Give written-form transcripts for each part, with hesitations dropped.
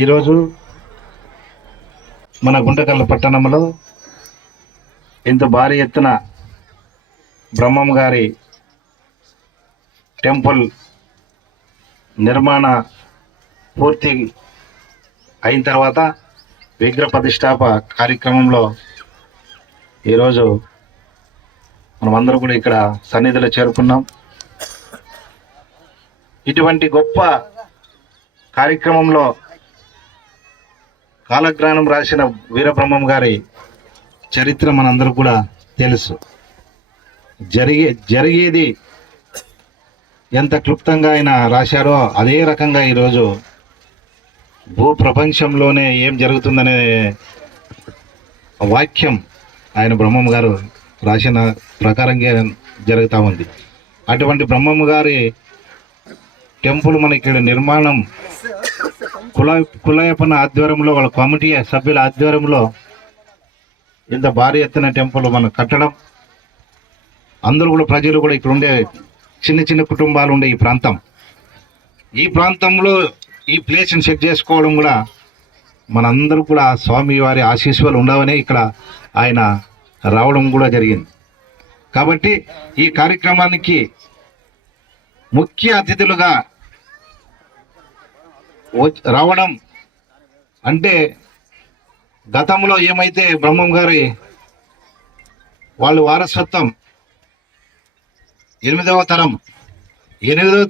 ఈరోజు మన గుంటకల్ పట్టణంలో ఇంత భారీ ఎత్తున బ్రహ్మం గారి టెంపుల్ నిర్మాణ పూర్తి అయిన తర్వాత విగ్రహ ప్రతిష్టాప కార్యక్రమంలో ఈరోజు మనమందరూ కూడా ఇక్కడ సన్నిధిలో చేరుకున్నాం. ఇటువంటి గొప్ప కార్యక్రమంలో కాలజ్ఞానం రాసిన వీరబ్రహ్మం గారి చరిత్ర మనందరూ కూడా తెలుసు. జరిగేది ఎంత క్లుప్తంగా ఆయన రాశారో అదే రకంగా ఈరోజు భూ ప్రపంచంలోనే ఏం జరుగుతుందనే వాక్యం ఆయన బ్రహ్మం గారు రాసిన ప్రకారంగా జరుగుతూ ఉంది. అటువంటి బ్రహ్మం గారి టెంపుల్ మన ఇక్కడ నిర్మాణం కులయపన ఆధ్వర్యంలో వాళ్ళ కమిటీ సభ్యుల ఆధ్వర్యంలో ఇంత భారీ ఎత్తున టెంపుల్ మనం కట్టడం, అందరూ కూడా ప్రజలు కూడా ఇక్కడ ఉండే చిన్న చిన్న కుటుంబాలు ఉండే ఈ ప్రాంతంలో ఈ ప్లేస్ని సెట్ చేసుకోవడం కూడా మనందరూ కూడా స్వామి వారి ఆశీస్సులు ఉండవనే ఇక్కడ ఆయన రావడం కూడా జరిగింది. కాబట్టి ఈ కార్యక్రమానికి ముఖ్య అతిథులుగా రావడం అంటే గతంలో ఏమైతే బ్రహ్మం గారి వాళ్ళు వారసత్వం 8వ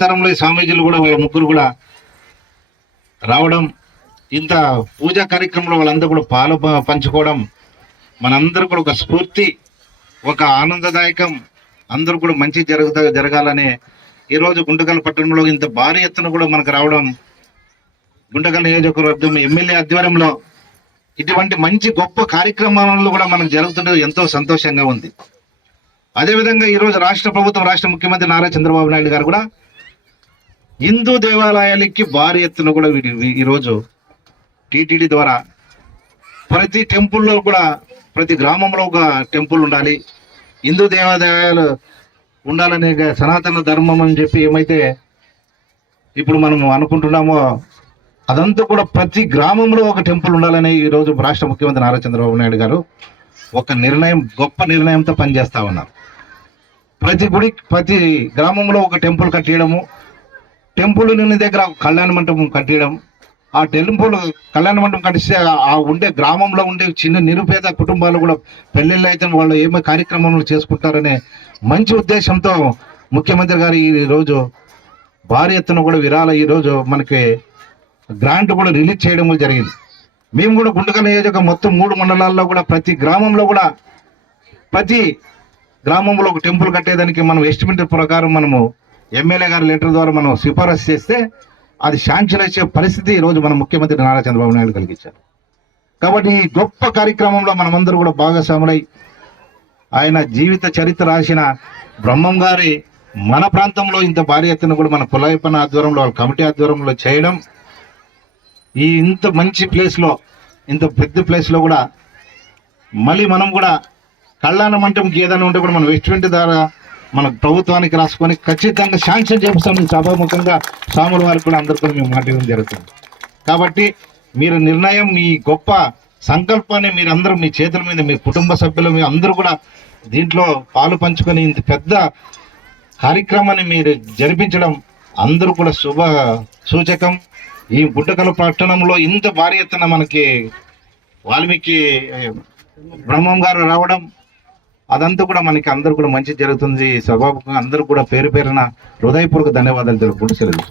తరంలో ఈ స్వామీజీలు కూడా వాళ్ళ ముగ్గురు కూడా రావడం, ఇంత పూజా కార్యక్రమంలో వాళ్ళందరూ కూడా పాలు పంచుకోవడం మనందరూ కూడా ఒక స్ఫూర్తి, ఒక ఆనందదాయకం, అందరూ కూడా మంచి జరగాలనే ఈరోజు గుంటకల్ పట్టణంలో ఇంత భారీ ఎత్తున కూడా మనకు రావడం, గుంటకల్ నియోజకవర్గం ఎమ్మెల్యే ఆధ్వర్యంలో ఇటువంటి మంచి గొప్ప కార్యక్రమాలలో కూడా మనకు జరుగుతుండేది ఎంతో సంతోషంగా ఉంది. అదేవిధంగా ఈరోజు రాష్ట్ర ప్రభుత్వం, రాష్ట్ర ముఖ్యమంత్రి నారా చంద్రబాబు నాయుడు గారు కూడా హిందూ దేవాలయాలకి భారీ ఎత్తున కూడా ఈరోజు టీటీడీ ద్వారా ప్రతి టెంపుల్లో కూడా ప్రతి గ్రామంలో ఒక టెంపుల్ ఉండాలి, హిందూ దేవాలయాలు ఉండాలనే సనాతన ధర్మం అని చెప్పి ఏమైతే ఇప్పుడు మనం అనుకుంటున్నామో అదంతా కూడా ప్రతి గ్రామంలో ఒక టెంపుల్ ఉండాలని ఈరోజు రాష్ట్ర ముఖ్యమంత్రి నారా చంద్రబాబు నాయుడు గారు ఒక గొప్ప నిర్ణయంతో పనిచేస్తూ ఉన్నారు. ప్రతి గ్రామంలో ఒక టెంపుల్ కట్టేయడము, టెంపుల్ దగ్గర కళ్యాణ మంటపం కట్టేయడం, ఆ టెంపుల్ కళ్యాణ మంటపం కట్టిస్తే ఆ ఉండే గ్రామంలో ఉండే చిన్న నిరుపేద కుటుంబాలు కూడా పెళ్ళిళ్ళు అయితే వాళ్ళు ఏమో కార్యక్రమాలు చేసుకుంటారనే మంచి ఉద్దేశంతో ముఖ్యమంత్రి గారు ఈరోజు భారీ ఎత్తున కూడా ఈరోజు మనకి గ్రాంట్ కూడా రిలీజ్ చేయడం జరిగింది. మేము కూడా గుంటకల్ నియోజకవర్గం మొత్తం 3 మండలాల్లో కూడా ప్రతి గ్రామంలో ఒక టెంపుల్ కట్టేదానికి మనం ఎస్టిమేట్ ప్రకారం మనము ఎమ్మెల్యే గారి లెటర్ ద్వారా మనం సిఫారసు చేస్తే అది శాంక్షన్ వచ్చే పరిస్థితి ఈరోజు మన ముఖ్యమంత్రి నారా చంద్రబాబు నాయుడు కలిగించారు. కాబట్టి ఈ గొప్ప కార్యక్రమంలో మనమందరూ కూడా భాగస్వాములై ఆయన జీవిత చరిత్ర రాసిన బ్రహ్మం గారి మన ప్రాంతంలో ఇంత భారీ ఎత్తున కూడా మన కులాయపన ఆధ్వర్యంలో వాళ్ళ కమిటీ ఆధ్వర్యంలో చేయడం, ఇంత మంచి ప్లేస్లో ఇంత పెద్ద ప్లేస్లో కూడా మళ్ళీ మనం కూడా కళ్యాణ మంటపంకి ఏదైనా ఉంటే కూడా మనం ఎస్టిమేట్ ద్వారా మన ప్రభుత్వానికి రాసుకొని ఖచ్చితంగా శాంక్షన్ చేపిస్తాం. సభాముఖంగా స్వాముల వారికి కూడా అందరికీ కూడా మేము మాట్లాడడం జరుగుతుంది. కాబట్టి మీరు నిర్ణయం, మీ గొప్ప సంకల్పాన్ని మీరందరూ మీ చేతుల మీద, మీ కుటుంబ సభ్యులు మీ అందరూ కూడా దీంట్లో పాలు పంచుకొని ఇంత పెద్ద కార్యక్రమాన్ని మీరు జరిపించడం అందరూ కూడా శుభ సూచకం. ఈ గుంటకల్ పట్టణంలో ఇంత భారీ ఎత్తున మనకి వాల్మీకి బ్రహ్మం గారు రావడం అదంతా కూడా మనకి అందరూ కూడా మంచి జరుగుతుంది. సభాముఖంగా అందరూ కూడా పేరు పేరున హృదయపూర్వక ధన్యవాదాలు తెలుపుకుంటూ సెలవు.